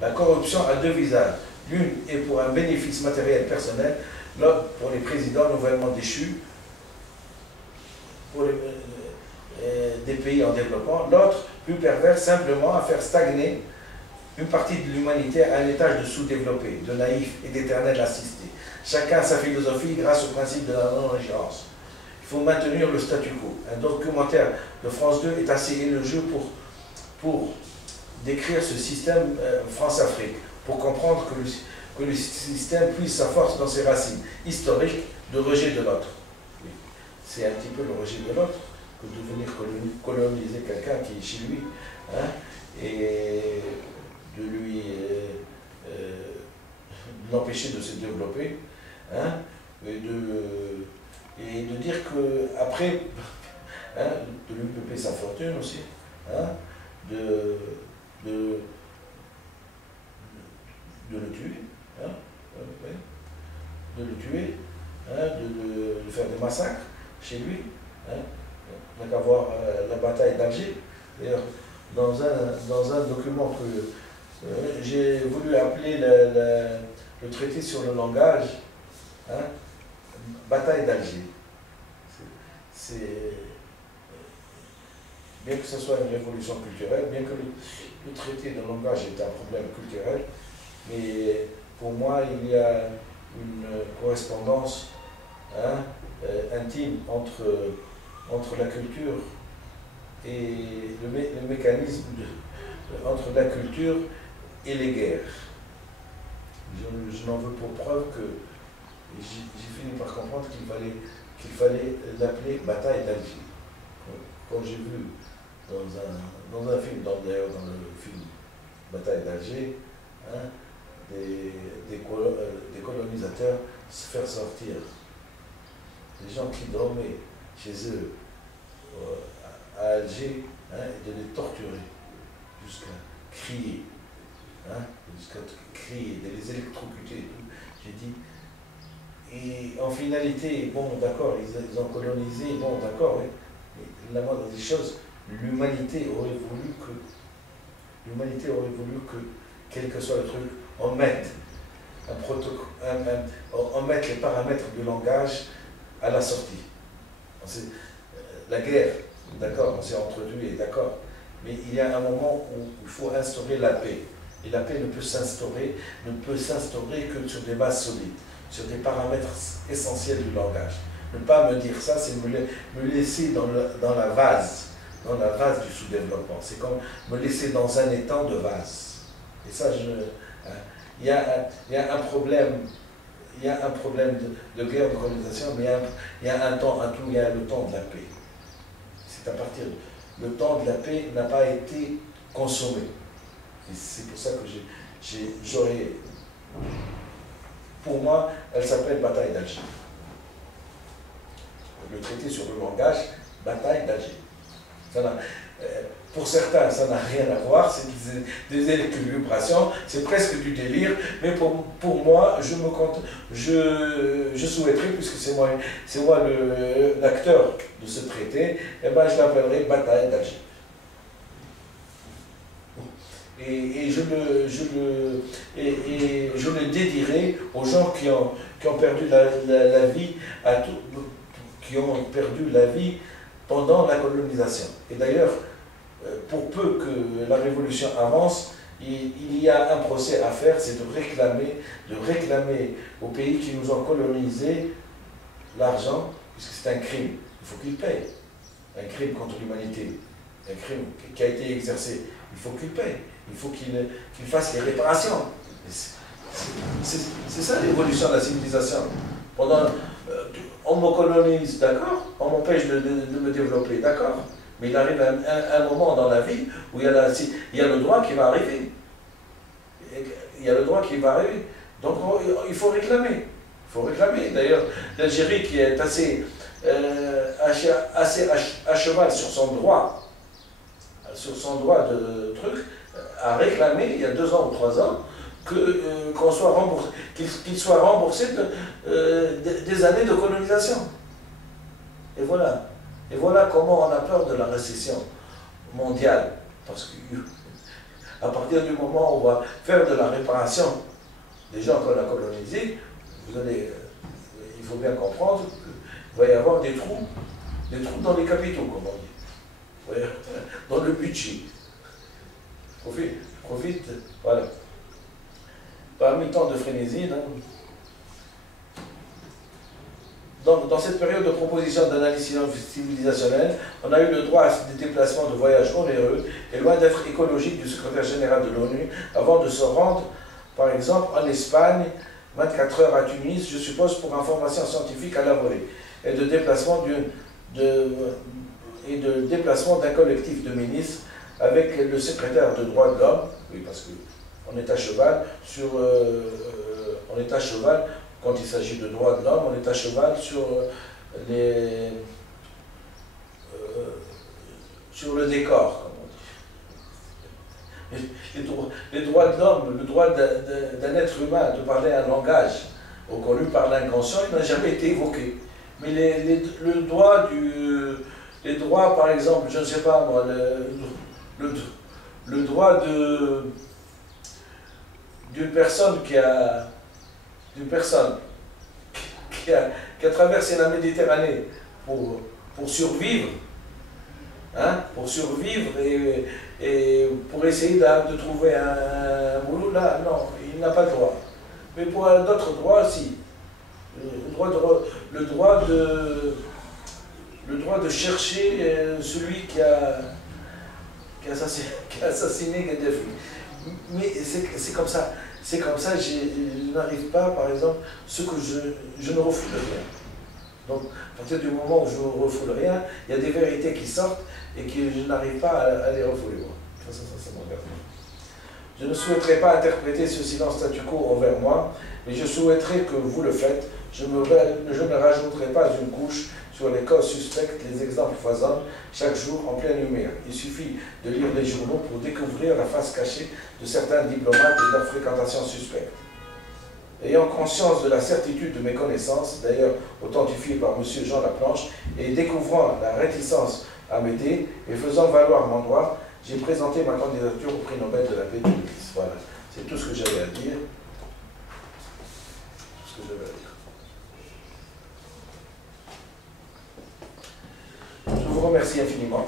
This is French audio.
La corruption a deux visages. L'une est pour un bénéfice matériel personnel, l'autre pour les présidents nouvellement déchus, pour des pays en développement, l'autre, plus pervers, simplement à faire stagner une partie de l'humanité à un étage de sous-développé, de naïf et d'éternel assisté. Chacun a sa philosophie grâce au principe de la non-ingérence. Il faut maintenir le statu quo. Un documentaire de France 2 est assez élogieux pour décrire ce système France-Afrique, pour comprendre que le système puise sa force dans ses racines historiques de rejet de l'autre. C'est un petit peu le rejet de l'autre que de venir coloniser quelqu'un qui est chez lui, hein, et de lui l'empêcher de se développer, hein, et de dire qu'après, hein, de lui peper sa fortune aussi, hein, de le tuer, hein, de le tuer, hein, de faire des massacres chez lui. Hein. On n'a qu'à voir la bataille d'Alger. D'ailleurs, dans un document que j'ai voulu appeler le traité sur le langage, hein, bataille d'Alger. Bien que ce soit une révolution culturelle, bien que le traité de langage est un problème culturel, mais pour moi, il y a une correspondance, hein, intime entre la culture et le mécanisme entre la culture et les guerres. Je n'en veux pour preuve que j'ai fini par comprendre qu'il fallait l'appeler bataille d'Alger. Quand j'ai vu dans un film, d'ailleurs dans le film Bataille d'Alger, hein, des colonisateurs se faire sortir des gens qui dormaient chez eux à Alger, hein, et de les torturer jusqu'à crier, hein, de les électrocuter et tout. J'ai dit, et en finalité, bon d'accord, ils ont colonisé, bon d'accord, oui, mais la moindre des choses, l'humanité aurait voulu que, quel que soit le truc, on mette les paramètres du langage à la sortie. La guerre, d'accord, on s'est entretués, d'accord, mais il y a un moment où il faut instaurer la paix. Et la paix ne peut s'instaurer que sur des bases solides, sur des paramètres essentiels du langage. Ne pas me dire ça, c'est me laisser dans la vase du sous-développement. C'est comme me laisser dans un étang de vase. Et ça, il y a un problème. Il y a un problème de guerre, de colonisation, mais il y a le temps de la paix. C'est à partir le temps de la paix n'a pas été consommé. Et c'est pour ça que j'aurais... Pour moi, elle s'appelle Bataille d'Alger. Le traité sur le langage, Bataille d'Alger. Pour certains, ça n'a rien à voir, c'est des équilibrations, c'est presque du délire, mais pour moi, je souhaiterais, puisque c'est moi l'acteur de ce traité, eh ben, je l'appellerai Bataille d'Alger. Et je le dédierai aux gens qui ont perdu la vie qui ont perdu la vie pendant la colonisation. Et d'ailleurs, pour peu que la révolution avance, il y a un procès à faire, c'est de réclamer aux pays qui nous ont colonisés l'argent, puisque c'est un crime. Il faut qu'ils payent. Un crime contre l'humanité, un crime qui a été exercé, il faut qu'ils payent. Il faut qu'ils fassent les réparations. C'est ça l'évolution de la civilisation. On me colonise, d'accord, on m'empêche de me développer, d'accord. Mais il arrive un moment dans la vie où il y a le droit qui va arriver. Il y a le droit qui va arriver. Donc il faut réclamer. Il faut réclamer. D'ailleurs, l'Algérie qui est assez à cheval sur son droit de truc, a réclamé il y a 2 ans ou 3 ans qu'on soit remboursé, qu'il soit remboursé des années de colonisation. Et voilà. Et voilà comment on a peur de la récession mondiale. Parce que à partir du moment où on va faire de la réparation des gens qu'on a colonisés, vous allez, il faut bien comprendre qu'il va y avoir des trous dans les capitaux, comme on dit. Vous voyez, dans le budget. Profite, voilà. Parmi tant de frénésie, dans cette période de proposition d'analyse civilisationnelle, on a eu le droit à des déplacements de voyage onéreux et loin d'être écologique du secrétaire général de l'ONU avant de se rendre, par exemple, en Espagne, 24 heures à Tunis, je suppose, pour information scientifique à l'abri, et de déplacement d'un collectif de ministres avec le secrétaire de droits de l'homme, oui, parce qu'on est à cheval quand il s'agit de droits de l'homme, on est à cheval sur le décor, comme on dit. Les droits de l'homme, le droit d'un être humain de parler un langage reconnu par l'inconscient, il n'a jamais été évoqué. Mais les droits, par exemple, je ne sais pas moi, le droit d'une personne qui a traversé la Méditerranée pour survivre, pour survivre et pour essayer de trouver un boulot, là, non, il n'a pas le droit. Mais pour d'autres droits, si. Le droit de chercher celui qui a assassiné Kadhafi. Mais c'est comme ça. C'est comme ça, je n'arrive pas, par exemple, ce que je ne refoule rien. Donc, à partir du moment où je ne refoule rien, il y a des vérités qui sortent et que je n'arrive pas à les refouler. Bon, ça m'engage. Je ne souhaiterais pas interpréter ce silence statu quo envers moi, mais je souhaiterais que vous le faites. Je ne rajouterai pas une couche sur les causes suspectes, les exemples foisonnent chaque jour en pleine lumière. Il suffit de lire les journaux pour découvrir la face cachée de certains diplomates et de leur fréquentation suspecte. Ayant conscience de la certitude de mes connaissances, d'ailleurs authentifiées par M. Jean Laplanche, et découvrant la réticence à m'aider et faisant valoir mon droit, j'ai présenté ma candidature au prix Nobel de la paix 2010. Voilà, c'est tout ce que j'avais à dire. Je vous remercie infiniment.